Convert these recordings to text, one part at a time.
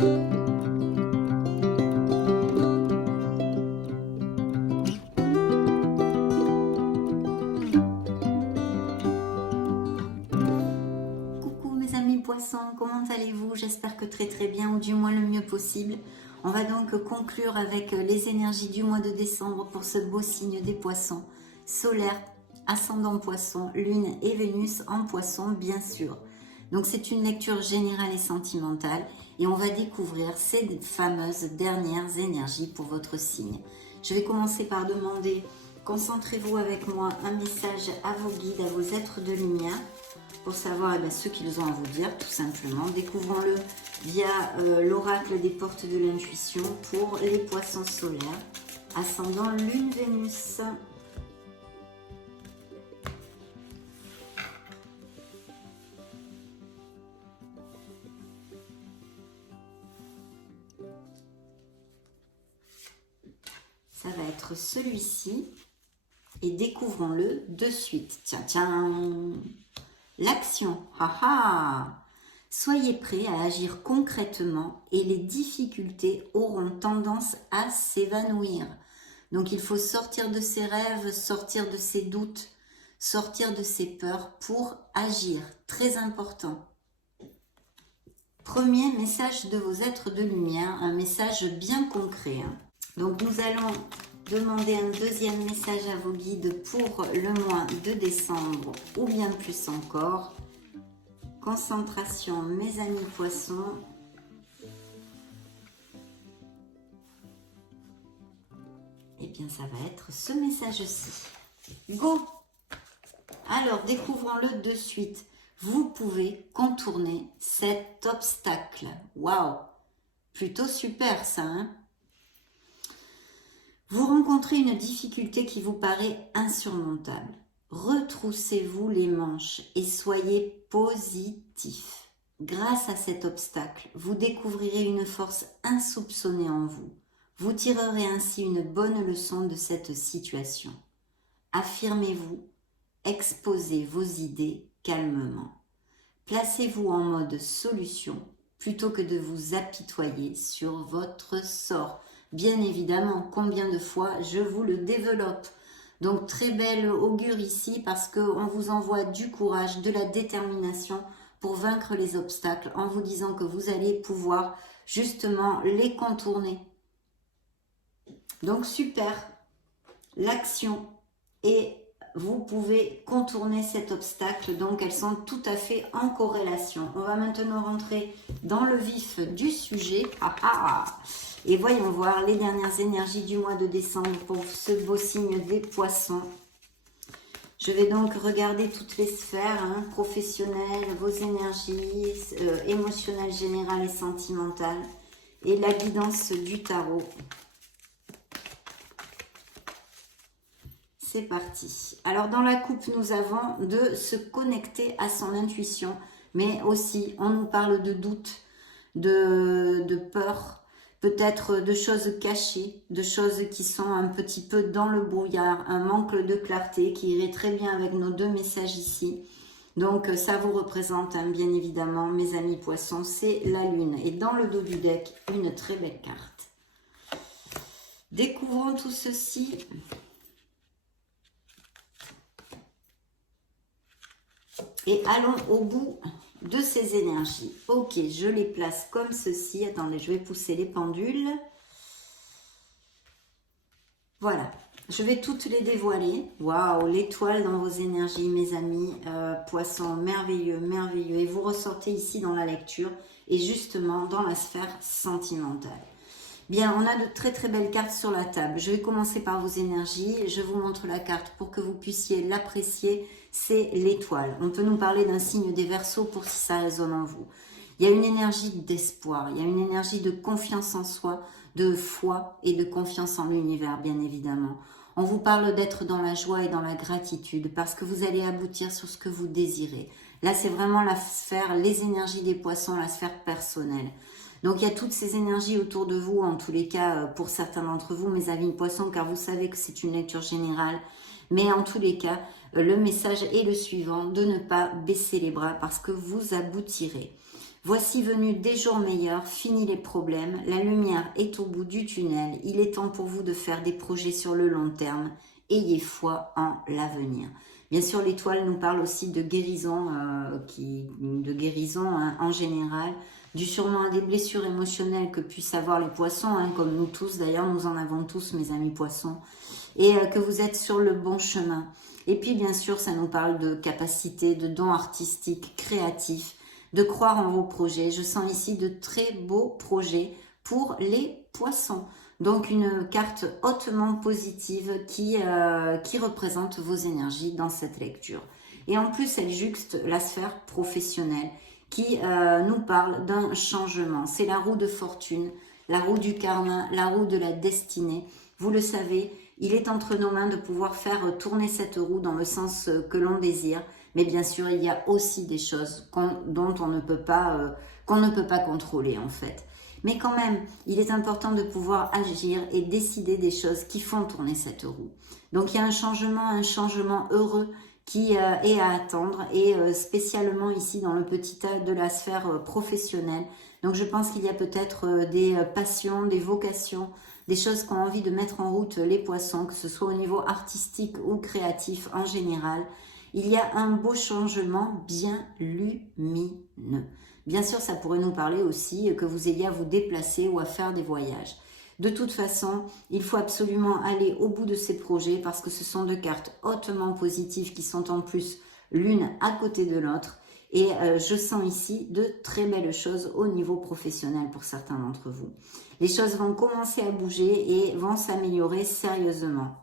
Coucou mes amis poissons, comment allez-vous? J'espère que très bien, ou du moins le mieux possible. On va donc conclure avec les énergies du mois de décembre pour ce beau signe des poissons. Solaire, ascendant poisson, lune et Vénus en poisson bien sûr. Donc c'est une lecture générale et sentimentale et on va découvrir ces fameuses dernières énergies pour votre signe. Je vais commencer par demander, concentrez-vous avec moi, un message à vos guides, à vos êtres de lumière, pour savoir ce qu'ils ont à vous dire, tout simplement. Découvrons-le via l'oracle des portes de l'intuition pour les poissons solaires, ascendant lune Vénus. Ça va être celui-ci et découvrons-le de suite. Tiens, tiens. L'action, haha. Soyez prêts à agir concrètement et les difficultés auront tendance à s'évanouir. Donc il faut sortir de ses rêves, sortir de ses doutes, sortir de ses peurs pour agir. Très important. Premier message de vos êtres de lumière, un message bien concret. Donc nous allons demander un deuxième message à vos guides pour le mois de décembre ou bien plus encore. Concentration, mes amis poissons. Eh bien, ça va être ce message-ci. Go! Alors, découvrons-le de suite. Vous pouvez contourner cet obstacle. Waouh! Plutôt super, ça, hein? Vous rencontrez une difficulté qui vous paraît insurmontable. Retroussez-vous les manches et soyez positif. Grâce à cet obstacle, vous découvrirez une force insoupçonnée en vous. Vous tirerez ainsi une bonne leçon de cette situation. Affirmez-vous, exposez vos idées calmement. Placez-vous en mode solution plutôt que de vous apitoyer sur votre sort. Bien évidemment, combien de fois je vous le développe. Donc très belle augure ici parce qu'on vous envoie du courage, de la détermination pour vaincre les obstacles en vous disant que vous allez pouvoir justement les contourner. Donc super, l'action et vous pouvez contourner cet obstacle, donc elles sont tout à fait en corrélation. On va maintenant rentrer dans le vif du sujet. Et voyons voir les dernières énergies du mois de décembre pour ce beau signe des poissons. Je vais donc regarder toutes les sphères, professionnelles, vos énergies émotionnelles, générales et sentimentales, et la guidance du tarot. C'est parti. Alors dans la coupe, nous avons de se connecter à son intuition, mais aussi on nous parle de doute, de peur, peut-être de choses cachées, de choses qui sont un petit peu dans le brouillard, un manque de clarté qui irait très bien avec nos deux messages ici. Donc ça vous représente bien évidemment, mes amis poissons, c'est la lune. Et dans le dos du deck, une très belle carte. Découvrons tout ceci. Et allons au bout de ces énergies. Ok, je les place comme ceci. Attendez, je vais pousser les pendules. Voilà, je vais toutes les dévoiler. Waouh, l'étoile dans vos énergies, mes amis. Poissons, merveilleux, merveilleux. Et vous ressortez ici dans la lecture et justement dans la sphère sentimentale. Bien, on a de très belles cartes sur la table. Je vais commencer par vos énergies. Je vous montre la carte pour que vous puissiez l'apprécier. C'est l'étoile. On peut nous parler d'un signe des Verseaux pour si ça résonne en vous. Il y a une énergie d'espoir, il y a une énergie de confiance en soi, de foi et de confiance en l'univers, bien évidemment. On vous parle d'être dans la joie et dans la gratitude parce que vous allez aboutir sur ce que vous désirez. Là, c'est vraiment la sphère, les énergies des poissons, la sphère personnelle. Donc, il y a toutes ces énergies autour de vous, en tous les cas, pour certains d'entre vous, mes amis poissons, car vous savez que c'est une lecture générale. Mais en tous les cas, le message est le suivant, de ne pas baisser les bras parce que vous aboutirez. Voici venus des jours meilleurs, fini les problèmes, la lumière est au bout du tunnel, il est temps pour vous de faire des projets sur le long terme, ayez foi en l'avenir. Bien sûr, l'étoile nous parle aussi de guérison, hein, en général, dû sûrement à des blessures émotionnelles que puissent avoir les poissons, hein, comme nous tous, d'ailleurs nous en avons tous mes amis poissons, et que vous êtes sur le bon chemin. Et puis bien sûr, ça nous parle de capacité, de dons artistiques, créatifs, de croire en vos projets. Je sens ici de très beaux projets pour les poissons. Donc une carte hautement positive qui représente vos énergies dans cette lecture. Et en plus, elle juxte la sphère professionnelle qui nous parle d'un changement. C'est la roue de fortune, la roue du karma, la roue de la destinée. Vous le savez, il est entre nos mains de pouvoir faire tourner cette roue dans le sens que l'on désire. Mais bien sûr, il y a aussi des choses dont on ne peut pas, qu'on ne peut pas contrôler en fait. Mais quand même, il est important de pouvoir agir et décider des choses qui font tourner cette roue. Donc il y a un changement heureux qui est à attendre et spécialement ici dans le petit A de la sphère professionnelle. Donc je pense qu'il y a peut-être des passions, des vocations, des choses qu'on a envie de mettre en route les poissons, que ce soit au niveau artistique ou créatif en général. Il y a un beau changement bien lumineux. Bien sûr, ça pourrait nous parler aussi que vous ayez à vous déplacer ou à faire des voyages. De toute façon, il faut absolument aller au bout de ces projets parce que ce sont deux cartes hautement positives qui sont en plus l'une à côté de l'autre. Et je sens ici de très belles choses au niveau professionnel pour certains d'entre vous. Les choses vont commencer à bouger et vont s'améliorer sérieusement.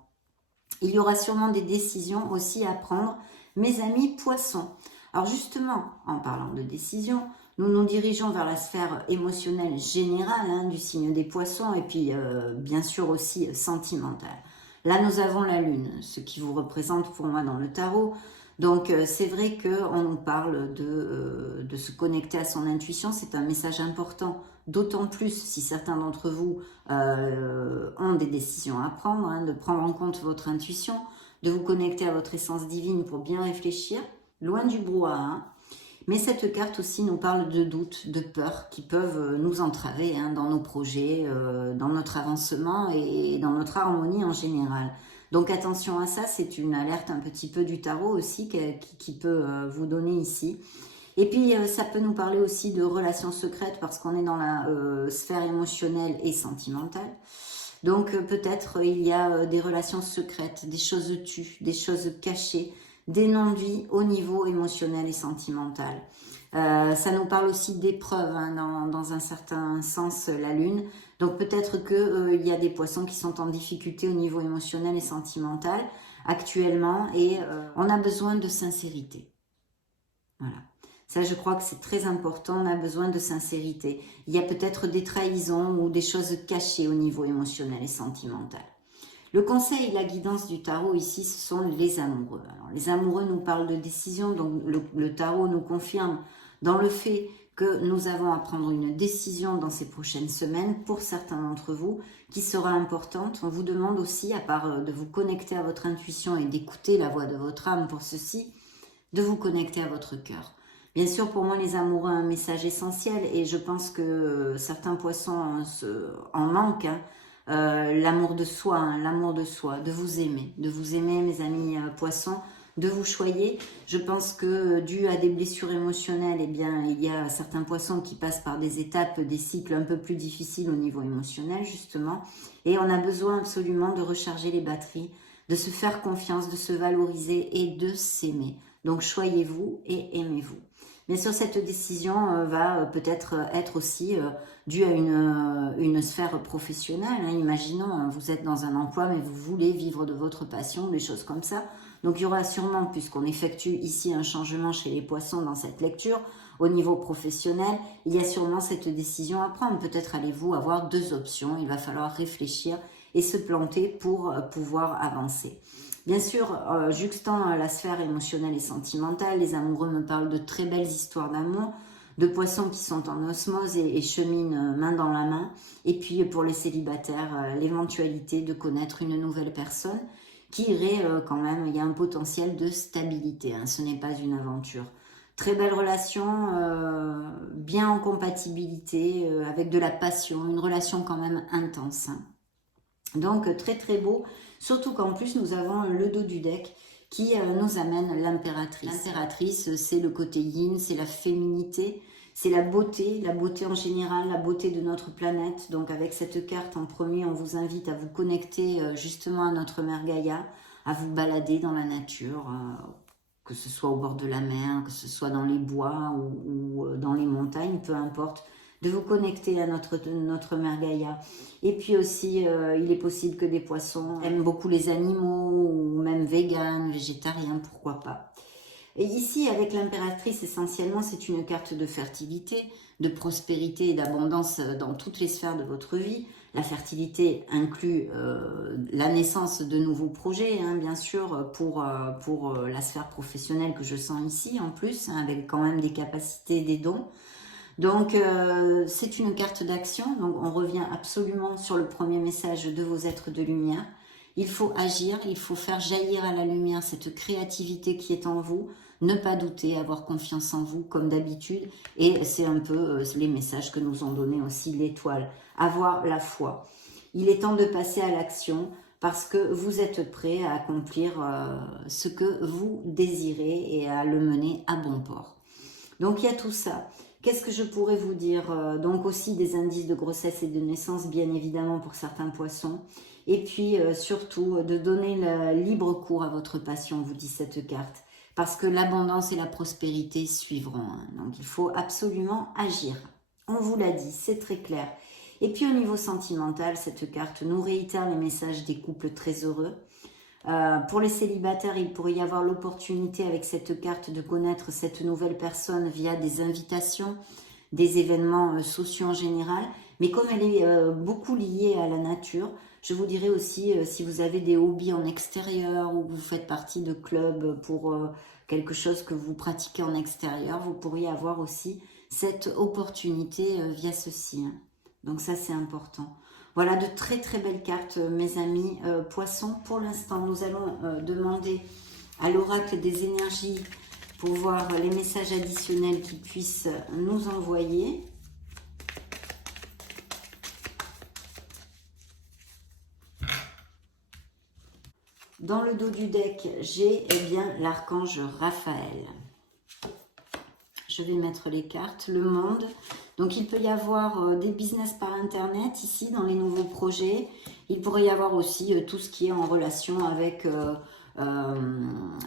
Il y aura sûrement des décisions aussi à prendre, mes amis poissons. Alors justement, en parlant de décision, nous nous dirigeons vers la sphère émotionnelle générale hein, du signe des poissons et puis bien sûr aussi sentimentale. Là, nous avons la lune, ce qui vous représente pour moi dans le tarot. Donc c'est vrai qu'on nous parle de se connecter à son intuition, c'est un message important. D'autant plus si certains d'entre vous ont des décisions à prendre, hein, de prendre en compte votre intuition, de vous connecter à votre essence divine pour bien réfléchir, loin du brouhaha. Hein. Mais cette carte aussi nous parle de doutes, de peurs qui peuvent nous entraver hein, dans nos projets, dans notre avancement et dans notre harmonie en général. Donc attention à ça, c'est une alerte un petit peu du tarot aussi qui peut vous donner ici. Et puis ça peut nous parler aussi de relations secrètes parce qu'on est dans la sphère émotionnelle et sentimentale. Donc peut-être il y a des relations secrètes, des choses tues, des choses cachées, des non-dits au niveau émotionnel et sentimental. Ça nous parle aussi d'épreuves hein, dans un certain sens la lune. Donc peut-être qu'il y a des poissons qui sont en difficulté au niveau émotionnel et sentimental actuellement et on a besoin de sincérité. Voilà. Ça, je crois que c'est très important, on a besoin de sincérité. Il y a peut-être des trahisons ou des choses cachées au niveau émotionnel et sentimental. Le conseil et la guidance du tarot ici, ce sont les amoureux. Alors, les amoureux nous parlent de décision, donc le tarot nous confirme dans le fait que nous avons à prendre une décision dans ces prochaines semaines, pour certains d'entre vous, qui sera importante. On vous demande aussi, à part de vous connecter à votre intuition et d'écouter la voix de votre âme pour ceci, de vous connecter à votre cœur. Bien sûr, pour moi, les amoureux ont un message essentiel et je pense que certains poissons en manquent. Hein. L'amour de soi, hein, l'amour de soi, de vous aimer, mes amis poissons, de vous choyer. Je pense que dû à des blessures émotionnelles, eh bien, il y a certains poissons qui passent par des étapes, des cycles un peu plus difficiles au niveau émotionnel, justement. Et on a besoin absolument de recharger les batteries, de se faire confiance, de se valoriser et de s'aimer. Donc, choyez-vous et aimez-vous. Bien sûr, cette décision va peut-être être aussi due à une sphère professionnelle. Hein. Imaginons, hein, vous êtes dans un emploi, mais vous voulez vivre de votre passion, des choses comme ça. Donc, il y aura sûrement, puisqu'on effectue ici un changement chez les poissons dans cette lecture, au niveau professionnel, il y a sûrement cette décision à prendre. Peut-être allez-vous avoir deux options. Il va falloir réfléchir et se planter pour pouvoir avancer. Bien sûr, juxtant la sphère émotionnelle et sentimentale, les amoureux me parlent de très belles histoires d'amour, de poissons qui sont en osmose et cheminent main dans la main. Et puis pour les célibataires, l'éventualité de connaître une nouvelle personne qui irait quand même, il y a un potentiel de stabilité, hein, ce n'est pas une aventure. Très belle relation, bien en compatibilité, avec de la passion, une relation quand même intense, hein. Donc très très beau, surtout qu'en plus nous avons le dos du deck qui nous amène l'impératrice. L'impératrice, c'est le côté yin, c'est la féminité, c'est la beauté en général, la beauté de notre planète. Donc avec cette carte en premier, on vous invite à vous connecter justement à notre mère Gaïa, à vous balader dans la nature, que ce soit au bord de la mer, que ce soit dans les bois ou dans les montagnes, peu importe, de vous connecter à notre mère Gaïa. Et puis aussi, il est possible que des poissons aiment beaucoup les animaux, ou même vegan, végétarien, pourquoi pas. Et ici, avec l'impératrice, essentiellement, c'est une carte de fertilité, de prospérité et d'abondance dans toutes les sphères de votre vie. La fertilité inclut la naissance de nouveaux projets, hein, bien sûr, pour la sphère professionnelle que je sens ici, en plus, hein, avec quand même des capacités, des dons. Donc, c'est une carte d'action. Donc, on revient absolument sur le premier message de vos êtres de lumière. Il faut agir, il faut faire jaillir à la lumière cette créativité qui est en vous. Ne pas douter, avoir confiance en vous comme d'habitude. Et c'est un peu les messages que nous ont donnés aussi l'étoile. Avoir la foi. Il est temps de passer à l'action parce que vous êtes prêt à accomplir ce que vous désirez et à le mener à bon port. Donc, il y a tout ça. Qu'est-ce que je pourrais vous dire? Donc aussi des indices de grossesse et de naissance, bien évidemment, pour certains poissons. Et puis surtout, de donner le libre cours à votre passion, vous dit cette carte. Parce que l'abondance et la prospérité suivront, hein. Donc il faut absolument agir. On vous l'a dit, c'est très clair. Et puis au niveau sentimental, cette carte nous réitère les messages des couples très heureux. Pour les célibataires, il pourrait y avoir l'opportunité avec cette carte de connaître cette nouvelle personne via des invitations, des événements sociaux en général. Mais comme elle est beaucoup liée à la nature, je vous dirais aussi si vous avez des hobbies en extérieur ou vous faites partie de clubs pour quelque chose que vous pratiquez en extérieur, vous pourriez avoir aussi cette opportunité via ceci, hein. Donc ça, c'est important. Voilà de très très belles cartes, mes amis poissons. Pour l'instant, nous allons demander à l'oracle des énergies pour voir les messages additionnels qu'ils puissent nous envoyer. Dans le dos du deck, j'ai bien l'archange Raphaël. Je vais mettre les cartes, le monde. Donc, il peut y avoir des business par Internet ici, dans les nouveaux projets. Il pourrait y avoir aussi tout ce qui est en relation avec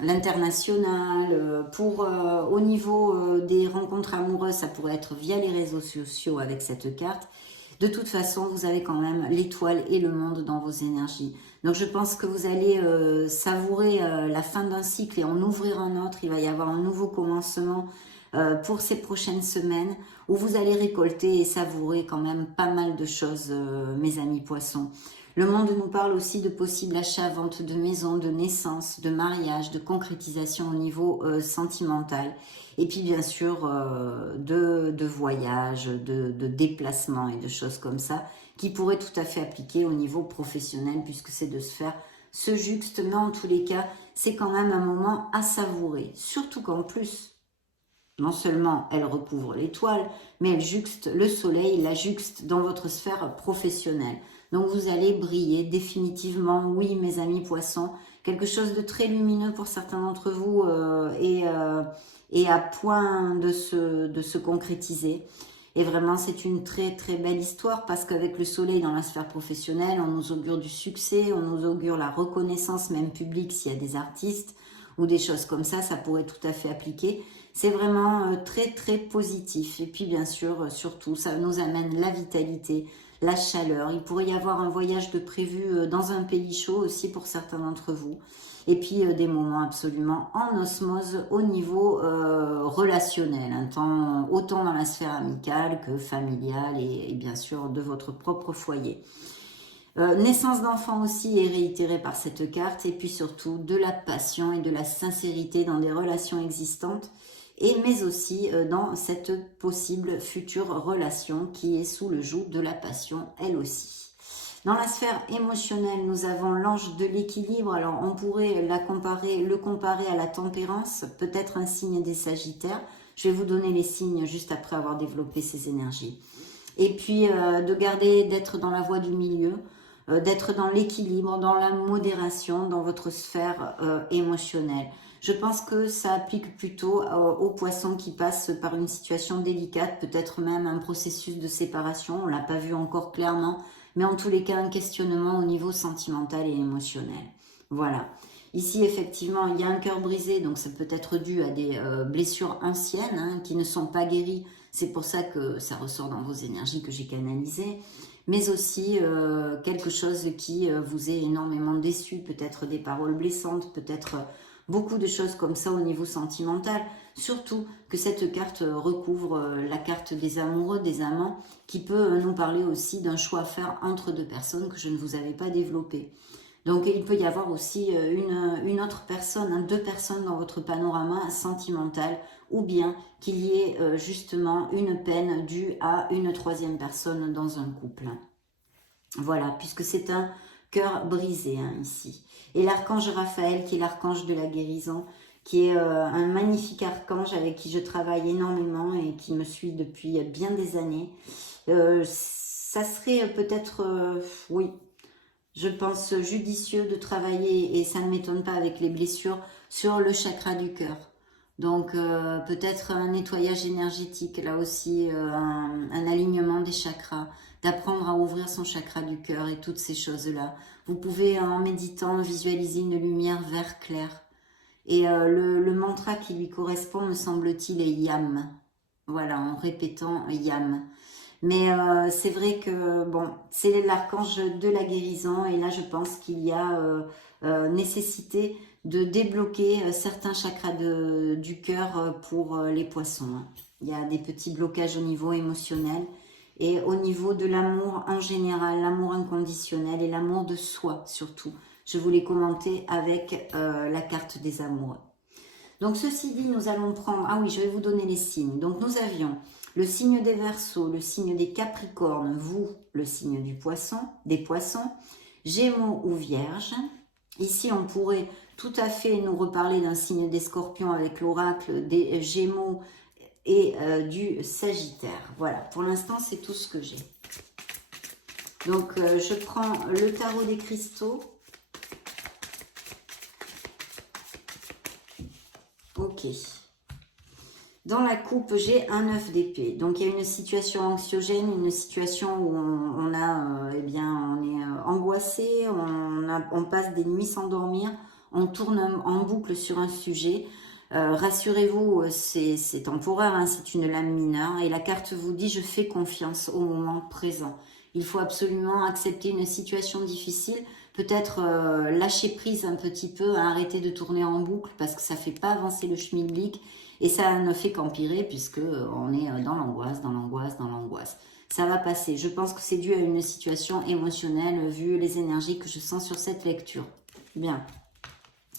l'international. Au niveau des rencontres amoureuses, ça pourrait être via les réseaux sociaux avec cette carte. De toute façon, vous avez quand même l'étoile et le monde dans vos énergies. Donc, je pense que vous allez savourer la fin d'un cycle et en ouvrir un autre. Il va y avoir un nouveau commencement pour ces prochaines semaines où vous allez récolter et savourer quand même pas mal de choses, mes amis poissons. Le monde nous parle aussi de possibles achats, ventes de maisons, de naissance, de mariage, de concrétisation au niveau sentimental. Et puis bien sûr de voyages, de déplacements et de choses comme ça qui pourraient tout à fait appliquer au niveau professionnel puisque c'est de se faire ce juxte. Mais en tous les cas, c'est quand même un moment à savourer. Surtout qu'en plus, non seulement elle recouvre l'étoile, mais elle juxte le soleil, la juxte dans votre sphère professionnelle. Donc vous allez briller définitivement, oui mes amis poissons, quelque chose de très lumineux pour certains d'entre vous et à point de se concrétiser. Et vraiment c'est une très très belle histoire parce qu'avec le soleil dans la sphère professionnelle, on nous augure du succès, on nous augure la reconnaissance même publique s'il y a des artistes ou des choses comme ça pourrait tout à fait appliquer. C'est vraiment très très positif. Et puis bien sûr, surtout, ça nous amène la vitalité, la chaleur. Il pourrait y avoir un voyage de prévu dans un pays chaud aussi pour certains d'entre vous. Et puis des moments absolument en osmose au niveau relationnel, hein, autant dans la sphère amicale que familiale et bien sûr de votre propre foyer. Naissance d'enfants aussi est réitérée par cette carte et puis surtout de la passion et de la sincérité dans des relations existantes mais aussi dans cette possible future relation qui est sous le joug de la passion elle aussi. Dans la sphère émotionnelle, nous avons l'ange de l'équilibre. Alors on pourrait le comparer à la tempérance, peut-être un signe des sagittaires. Je vais vous donner les signes juste après avoir développé ces énergies. Et puis, de garder, d'être dans la voie du milieu, d'être dans l'équilibre, dans la modération, dans votre sphère émotionnelle. Je pense que ça applique plutôt aux poissons qui passent par une situation délicate, peut-être même un processus de séparation, on ne l'a pas vu encore clairement, mais en tous les cas un questionnement au niveau sentimental et émotionnel. Voilà. Ici, effectivement, il y a un cœur brisé, donc ça peut être dû à des blessures anciennes hein, qui ne sont pas guéries. C'est pour ça que ça ressort dans vos énergies que j'ai canalisées. Mais aussi quelque chose qui vous est énormément déçu, peut-être des paroles blessantes, peut-être beaucoup de choses comme ça au niveau sentimental. Surtout que cette carte recouvre la carte des amoureux, des amants, qui peut nous parler aussi d'un choix à faire entre deux personnes que je ne vous avais pas développé. Donc il peut y avoir aussi une autre personne, hein, deux personnes dans votre panorama sentimental, ou bien qu'il y ait justement une peine due à une troisième personne dans un couple. Voilà, puisque c'est un cœur brisé hein, ici. Et l'archange Raphaël, qui est l'archange de la guérison, qui est un magnifique archange avec qui je travaille énormément et qui me suit depuis bien des années. Ça serait peut-être, oui, je pense judicieux de travailler, et ça ne m'étonne pas avec les blessures, sur le chakra du cœur. Donc peut-être un nettoyage énergétique, là aussi, un alignement des chakras, d'apprendre à ouvrir son chakra du cœur et toutes ces choses-là. Vous pouvez, en méditant, visualiser une lumière vert clair. Et le mantra qui lui correspond, me semble-t-il, est Yam. Voilà, en répétant Yam. Mais c'est vrai que, bon, c'est l'archange de la guérison. Et là, je pense qu'il y a nécessité de débloquer certains chakras du cœur pour les poissons. Hein. Il y a des petits blocages au niveau émotionnel. Et au niveau de l'amour en général, l'amour inconditionnel et l'amour de soi surtout. Je voulais commenter avec la carte des amoureux. Donc ceci dit, nous allons prendre... Ah oui, je vais vous donner les signes. Donc nous avions le signe des Verseaux, le signe des Capricornes, vous, le signe du Poisson, des Poissons, Gémeaux ou Vierge. Ici, on pourrait tout à fait nous reparler d'un signe des Scorpions avec l'oracle des Gémeaux et du Sagittaire. Voilà, pour l'instant, c'est tout ce que j'ai. Donc, je prends le tarot des cristaux. Ok. Dans la coupe, j'ai un 9 d'épée. Donc, il y a une situation anxiogène, une situation où on est angoissé, on passe des nuits sans dormir, on tourne en boucle sur un sujet. Rassurez-vous, c'est temporaire, hein, c'est une lame mineure. Et la carte vous dit, je fais confiance au moment présent. Il faut absolument accepter une situation difficile, peut-être lâcher prise un petit peu, hein, arrêter de tourner en boucle parce que ça ne fait pas avancer le schmilblick et ça ne fait qu'empirer puisque on est dans l'angoisse, dans l'angoisse, dans l'angoisse. Ça va passer. Je pense que c'est dû à une situation émotionnelle vu les énergies que je sens sur cette lecture. Bien.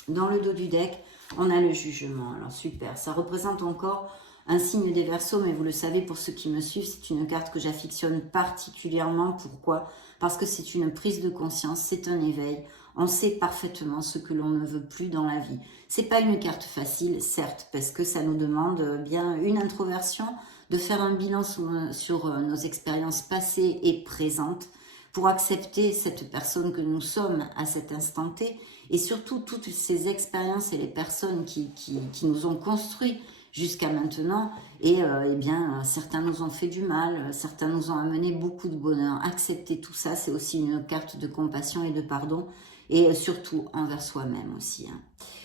Dans le dos du deck, on a le jugement. Alors super, ça représente encore un signe des Verseaux, mais vous le savez pour ceux qui me suivent, c'est une carte que j'affectionne particulièrement. Pourquoi? Parce que c'est une prise de conscience, c'est un éveil. On sait parfaitement ce que l'on ne veut plus dans la vie. C'est pas une carte facile, certes, parce que ça nous demande bien une introversion, de faire un bilan sur nos expériences passées et présentes, pour accepter cette personne que nous sommes à cet instant T, et surtout toutes ces expériences et les personnes qui nous ont construits jusqu'à maintenant, et eh bien certains nous ont fait du mal, certains nous ont amené beaucoup de bonheur. Accepter tout ça, c'est aussi une carte de compassion et de pardon, et surtout envers soi-même aussi. Hein.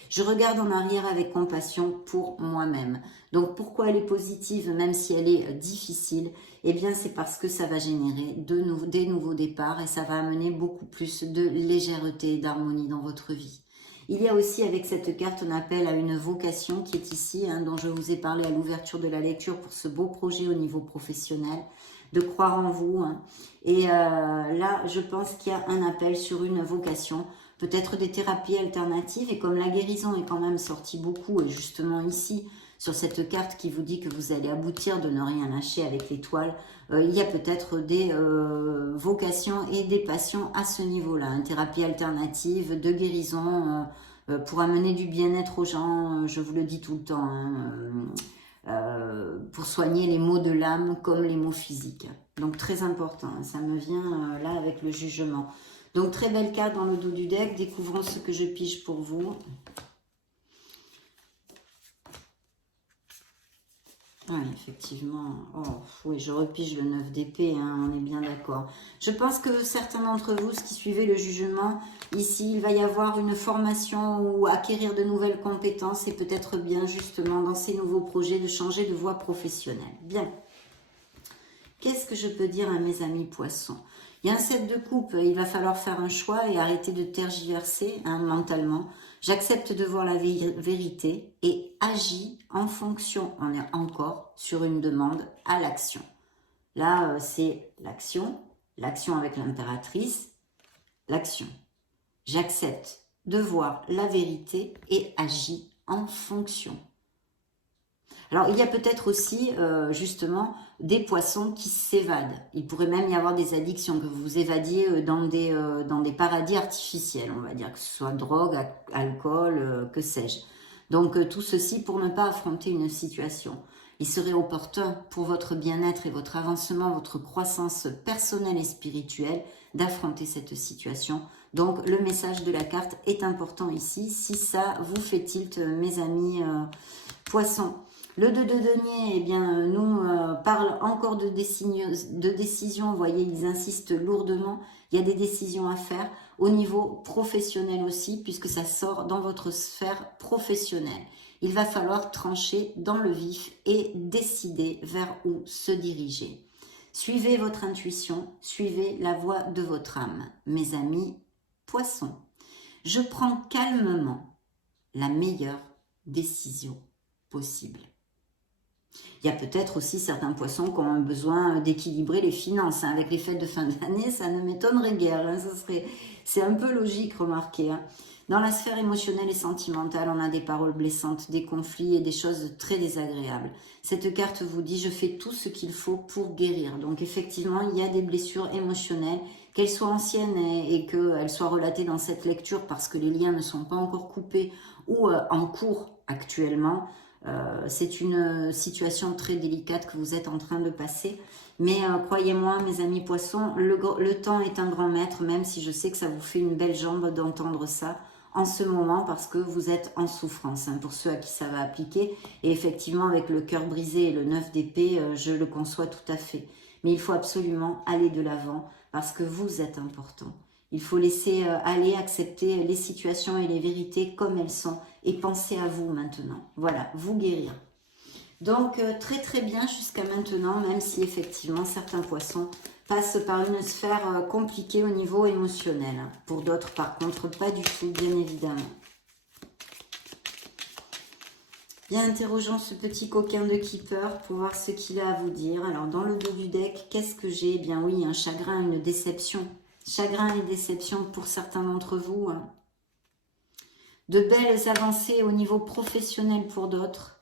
Je regarde en arrière avec compassion pour moi-même. Donc pourquoi elle est positive, même si elle est difficile? Eh bien c'est parce que ça va générer des nouveaux départs et ça va amener beaucoup plus de légèreté et d'harmonie dans votre vie. Il y a aussi avec cette carte un appel à une vocation qui est ici, hein, dont je vous ai parlé à l'ouverture de la lecture pour ce beau projet au niveau professionnel, de croire en vous. Hein. Et là, je pense qu'il y a un appel sur une vocation, peut-être des thérapies alternatives. Et comme la guérison est quand même sortie beaucoup, et justement ici, sur cette carte qui vous dit que vous allez aboutir de ne rien lâcher avec l'étoile, il y a peut-être des vocations et des passions à ce niveau-là. Une thérapie alternative de guérison pour amener du bien-être aux gens, je vous le dis tout le temps. Hein, pour soigner les maux de l'âme comme les maux physiques. Donc très important, ça me vient là avec le jugement. Donc très belle carte dans le dos du deck, découvrons ce que je pige pour vous. Oui, effectivement. Oh, oui, je repige le 9 d'épée, hein, on est bien d'accord. Je pense que certains d'entre vous, qui suivez le jugement, ici, il va y avoir une formation ou acquérir de nouvelles compétences et peut-être bien justement dans ces nouveaux projets de changer de voie professionnelle. Bien. Qu'est-ce que je peux dire à mes amis poissons? Il y a un 7 de coupe, il va falloir faire un choix et arrêter de tergiverser mentalement. J'accepte de voir la vérité et agis en fonction, on est encore sur une demande à l'action. Là, c'est l'action avec l'impératrice, l'action. J'accepte de voir la vérité et agis en fonction. Alors, il y a peut-être aussi, justement, des poissons qui s'évadent. Il pourrait même y avoir des addictions, que vous vous évadiez dans des paradis artificiels, on va dire, que ce soit drogue, alcool, que sais-je. Donc, tout ceci pour ne pas affronter une situation. Il serait opportun pour votre bien-être et votre avancement, votre croissance personnelle et spirituelle, d'affronter cette situation. Donc, le message de la carte est important ici, si ça vous fait tilt, mes amis poissons. Le 2 de denier, eh bien, nous parle encore de décision. Vous voyez, ils insistent lourdement. Il y a des décisions à faire au niveau professionnel aussi, puisque ça sort dans votre sphère professionnelle. Il va falloir trancher dans le vif et décider vers où se diriger. Suivez votre intuition, suivez la voie de votre âme. Mes amis poissons, je prends calmement la meilleure décision possible. Il y a peut-être aussi certains poissons qui ont un besoin d'équilibrer les finances. Hein. Avec les fêtes de fin d'année, ça ne m'étonnerait guère. Hein. C'est un peu logique, remarquez. Hein. Dans la sphère émotionnelle et sentimentale, on a des paroles blessantes, des conflits et des choses très désagréables. Cette carte vous dit « je fais tout ce qu'il faut pour guérir ». Donc effectivement, il y a des blessures émotionnelles, qu'elles soient anciennes et qu'elles soient relatées dans cette lecture parce que les liens ne sont pas encore coupés ou en cours actuellement. C'est une situation très délicate que vous êtes en train de passer. Mais croyez-moi, mes amis poissons, le temps est un grand maître, même si je sais que ça vous fait une belle jambe d'entendre ça en ce moment parce que vous êtes en souffrance, hein, pour ceux à qui ça va appliquer. Et effectivement, avec le cœur brisé et le 9 d'épée, je le conçois tout à fait. Mais il faut absolument aller de l'avant parce que vous êtes important. Il faut laisser aller, accepter les situations et les vérités comme elles sont et penser à vous maintenant. Voilà, vous guérir. Donc, très très bien jusqu'à maintenant, même si effectivement certains poissons passent par une sphère compliquée au niveau émotionnel. Pour d'autres, par contre, pas du tout, bien évidemment. Bien, interrogeons ce petit coquin de Keeper pour voir ce qu'il a à vous dire. Alors, dans le dos du deck, qu'est-ce que j'ai? Eh bien oui, un chagrin, une déception. Chagrin et déception pour certains d'entre vous. Hein. De belles avancées au niveau professionnel pour d'autres.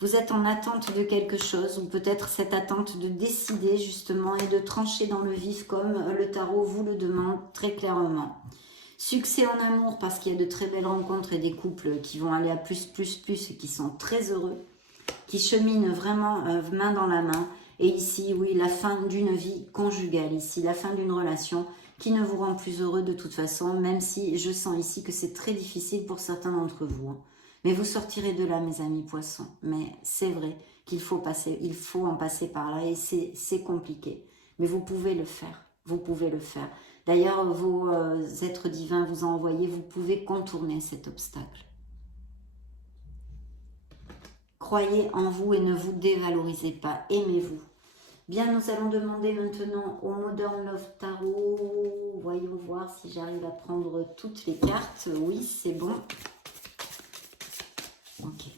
Vous êtes en attente de quelque chose, ou peut-être cette attente de décider justement et de trancher dans le vif comme le tarot vous le demande très clairement. Succès en amour parce qu'il y a de très belles rencontres et des couples qui vont aller à plus et qui sont très heureux, qui cheminent vraiment main dans la main. Et ici, oui, la fin d'une vie conjugale, ici, la fin d'une relation qui ne vous rend plus heureux de toute façon, même si je sens ici que c'est très difficile pour certains d'entre vous. Mais vous sortirez de là, mes amis poissons. Mais c'est vrai qu'il faut en passer par là et c'est compliqué. Mais vous pouvez le faire, vous pouvez le faire. D'ailleurs, vos êtres divins vous ont envoyé, vous pouvez contourner cet obstacle. Croyez en vous et ne vous dévalorisez pas, aimez-vous. Bien, nous allons demander maintenant au Modern Love Tarot. Voyons voir si j'arrive à prendre toutes les cartes. Oui, c'est bon. Ok.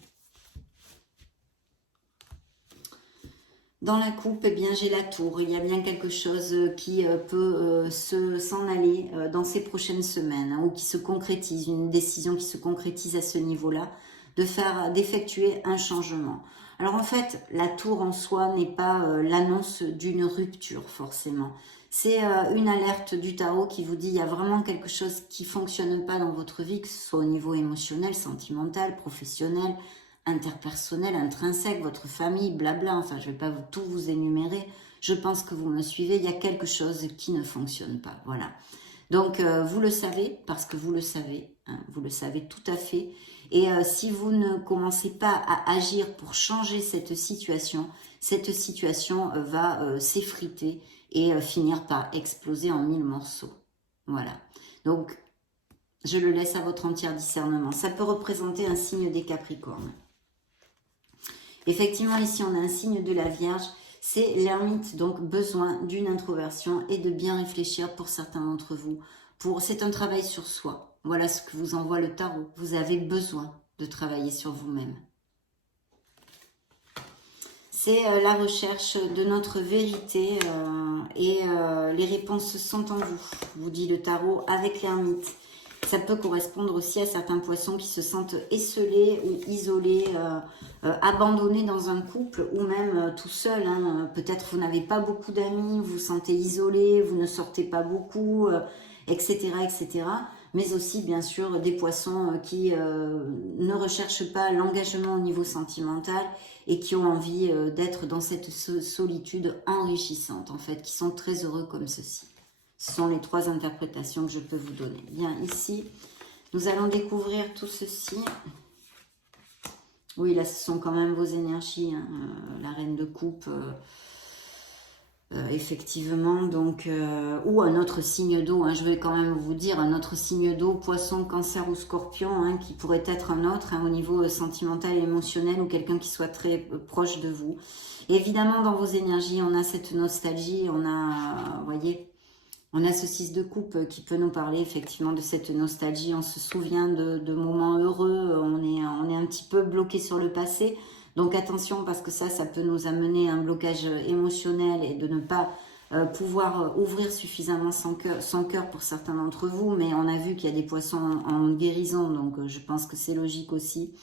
Dans la coupe, eh bien, j'ai la tour. Il y a bien quelque chose qui peut s'en aller dans ces prochaines semaines, hein, ou qui se concrétise, une décision qui se concrétise à ce niveau-là, d'effectuer un changement. Alors en fait, la tour en soi n'est pas l'annonce d'une rupture forcément. C'est une alerte du tarot qui vous dit il y a vraiment quelque chose qui ne fonctionne pas dans votre vie, que ce soit au niveau émotionnel, sentimental, professionnel, interpersonnel, intrinsèque, votre famille, blabla, enfin je ne vais pas tout vous énumérer, je pense que vous me suivez, il y a quelque chose qui ne fonctionne pas, voilà. Donc vous le savez, parce que vous le savez, hein, vous le savez tout à fait, et si vous ne commencez pas à agir pour changer cette situation va s'effriter et finir par exploser en 1000 morceaux, voilà. Donc je le laisse à votre entier discernement. Ça peut représenter un signe des Capricornes. Effectivement, ici, on a un signe de la Vierge. C'est l'ermite, donc besoin d'une introversion et de bien réfléchir pour certains d'entre vous. C'est un travail sur soi. Voilà ce que vous envoie le tarot. Vous avez besoin de travailler sur vous-même. C'est la recherche de notre vérité et les réponses sont en vous, vous dit le tarot avec l'ermite. Ça peut correspondre aussi à certains poissons qui se sentent esselés ou isolés, abandonnés dans un couple ou même tout seul. Hein. Peut-être vous n'avez pas beaucoup d'amis, vous vous sentez isolé, vous ne sortez pas beaucoup, etc., etc. Mais aussi, bien sûr, des poissons qui ne recherchent pas l'engagement au niveau sentimental et qui ont envie d'être dans cette solitude enrichissante, en fait, qui sont très heureux comme ceci. Ce sont les 3 interprétations que je peux vous donner. Bien, ici, nous allons découvrir tout ceci. Oui, là, ce sont quand même vos énergies. Hein. La reine de coupe, effectivement. Donc, ou un autre signe d'eau. Hein, je vais quand même vous dire, un autre signe d'eau, poisson, cancer ou scorpion, hein, qui pourrait être un autre au niveau sentimental et émotionnel ou quelqu'un qui soit très proche de vous. Et évidemment, dans vos énergies, on a cette nostalgie, on a, vous voyez... On a ce 6 de coupe qui peut nous parler effectivement de cette nostalgie. On se souvient de moments heureux, on est un petit peu bloqué sur le passé. Donc attention parce que ça peut nous amener à un blocage émotionnel et de ne pas pouvoir ouvrir suffisamment son cœur pour certains d'entre vous. Mais on a vu qu'il y a des poissons en guérison, donc je pense que c'est logique aussi.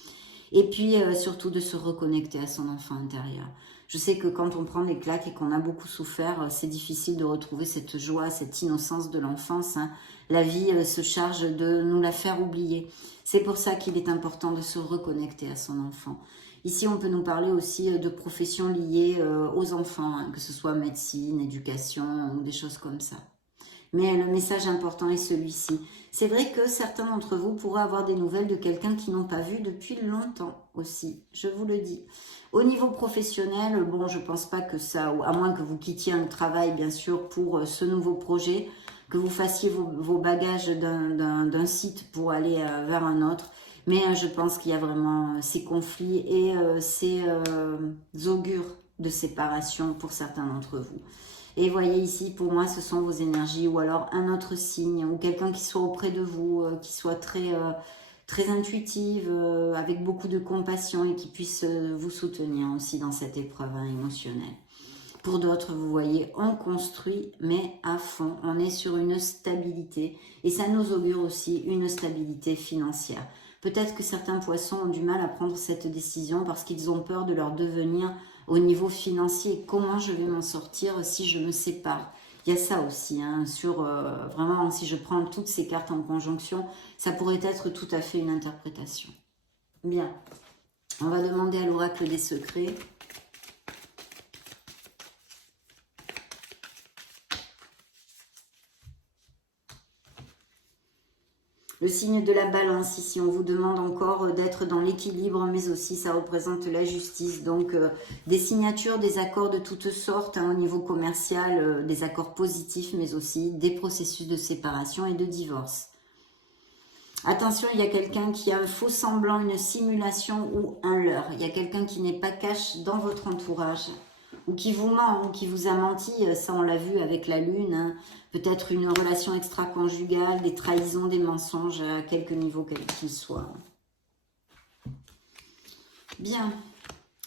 Et puis surtout de se reconnecter à son enfant intérieur. Je sais que quand on prend des claques et qu'on a beaucoup souffert, c'est difficile de retrouver cette joie, cette innocence de l'enfance. Hein. La vie se charge de nous la faire oublier. C'est pour ça qu'il est important de se reconnecter à son enfant. Ici, on peut nous parler aussi de professions liées aux enfants, hein, que ce soit médecine, éducation ou des choses comme ça. Mais le message important est celui-ci. C'est vrai que certains d'entre vous pourraient avoir des nouvelles de quelqu'un qu'ils n'ont pas vu depuis longtemps aussi, je vous le dis. Au niveau professionnel, bon, je pense pas que ça, à moins que vous quittiez un travail, bien sûr, pour ce nouveau projet, que vous fassiez vos bagages d'un site pour aller vers un autre. Mais je pense qu'il y a vraiment ces conflits et ces augures de séparation pour certains d'entre vous. Et voyez ici, pour moi, ce sont vos énergies ou alors un autre signe ou quelqu'un qui soit auprès de vous, qui soit très intuitive, avec beaucoup de compassion et qui puisse vous soutenir aussi dans cette épreuve émotionnelle. Pour d'autres, vous voyez, on construit, mais à fond, on est sur une stabilité et ça nous augure aussi une stabilité financière. Peut-être que certains poissons ont du mal à prendre cette décision parce qu'ils ont peur de leur devenir au niveau financier. Comment je vais m'en sortir si je me sépare? Il y a ça aussi, hein, vraiment, si je prends toutes ces cartes en conjonction, ça pourrait être tout à fait une interprétation. Bien, on va demander à l'oracle des secrets. Le signe de la balance, ici, on vous demande encore d'être dans l'équilibre, mais aussi ça représente la justice. Donc, des signatures, des accords de toutes sortes hein, au niveau commercial, des accords positifs, mais aussi des processus de séparation et de divorce. Attention, il y a quelqu'un qui a un faux semblant, une simulation ou un leurre. Il y a quelqu'un qui n'est pas cash dans votre entourage ou qui vous ment, ou qui vous a menti, ça on l'a vu avec la lune, hein. Peut-être une relation extra-conjugale, des trahisons, des mensonges, à quelque niveau quel qu'il soit. Bien.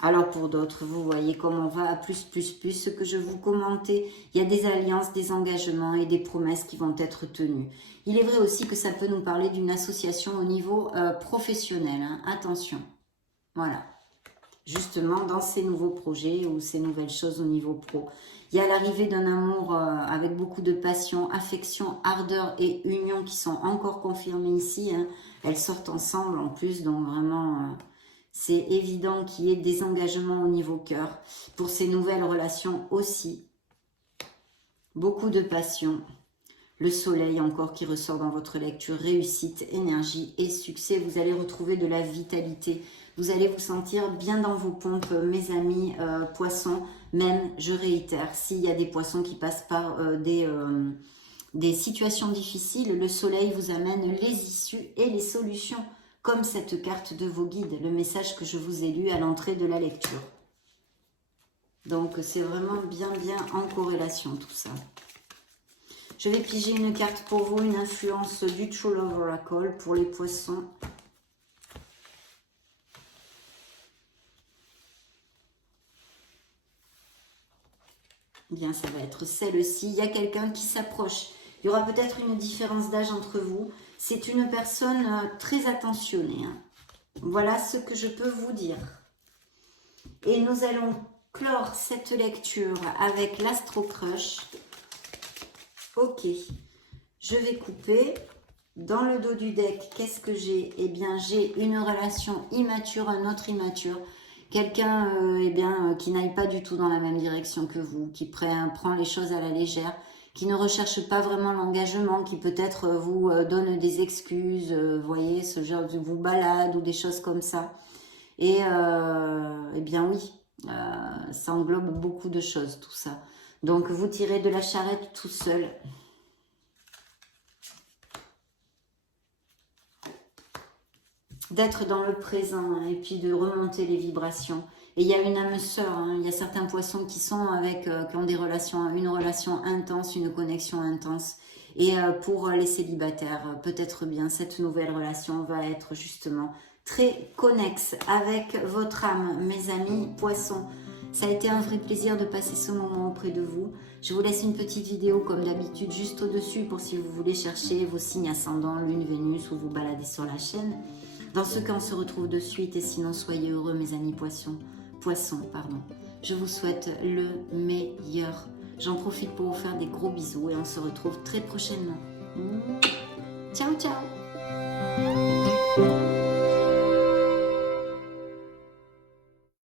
Alors pour d'autres, vous voyez comment on va à plus, ce que je vous commentais. Il y a des alliances, des engagements et des promesses qui vont être tenues. Il est vrai aussi que ça peut nous parler d'une association au niveau professionnel, hein. Attention. Voilà. Justement dans ces nouveaux projets ou ces nouvelles choses au niveau pro. Il y a l'arrivée d'un amour avec beaucoup de passion, affection, ardeur et union qui sont encore confirmées ici. Hein. Elles sortent ensemble en plus, donc vraiment C'est évident qu'il y ait des engagements au niveau cœur. Pour ces nouvelles relations aussi. Beaucoup de passion. Le soleil encore qui ressort dans votre lecture. Réussite, énergie et succès. Vous allez retrouver de la vitalité. Vous allez vous sentir bien dans vos pompes, mes amis poissons. Même, je réitère, s'il y a des poissons qui passent par des situations difficiles, le soleil vous amène les issues et les solutions. Comme cette carte de vos guides, le message que je vous ai lu à l'entrée de la lecture. Donc c'est vraiment bien en corrélation tout ça. Je vais piger une carte pour vous, une influence du True Love Oracle pour les poissons. Bien, ça va être celle-ci. Il y a quelqu'un qui s'approche. Il y aura peut-être une différence d'âge entre vous. C'est une personne très attentionnée. Hein. Voilà ce que je peux vous dire. Et nous allons clore cette lecture avec l'Astro Crush. Ok, je vais couper. Dans le dos du deck, qu'est-ce que j'ai? Eh bien, j'ai une relation immature, un autre immature. Quelqu'un qui n'aille pas du tout dans la même direction que vous, qui prend les choses à la légère, qui ne recherche pas vraiment l'engagement, qui peut-être vous donne des excuses, voyez, ce genre de vous balade ou des choses comme ça. Et eh bien oui, ça englobe beaucoup de choses tout ça. Donc vous tirez de la charrette tout seul. D'être dans le présent hein, et puis de remonter les vibrations. Et il y a une âme sœur, hein, il y a certains poissons qui sont qui ont des relations, une relation intense, une connexion intense. Et pour les célibataires, peut-être bien cette nouvelle relation va être justement très connexe avec votre âme, mes amis poissons. Ça a été un vrai plaisir de passer ce moment auprès de vous. Je vous laisse une petite vidéo comme d'habitude juste au-dessus pour si vous voulez chercher vos signes ascendants, Lune, Vénus ou vous balader sur la chaîne. Dans ce cas, on se retrouve de suite et sinon, soyez heureux, mes amis poissons. Je vous souhaite le meilleur. J'en profite pour vous faire des gros bisous et on se retrouve très prochainement. Ciao, ciao!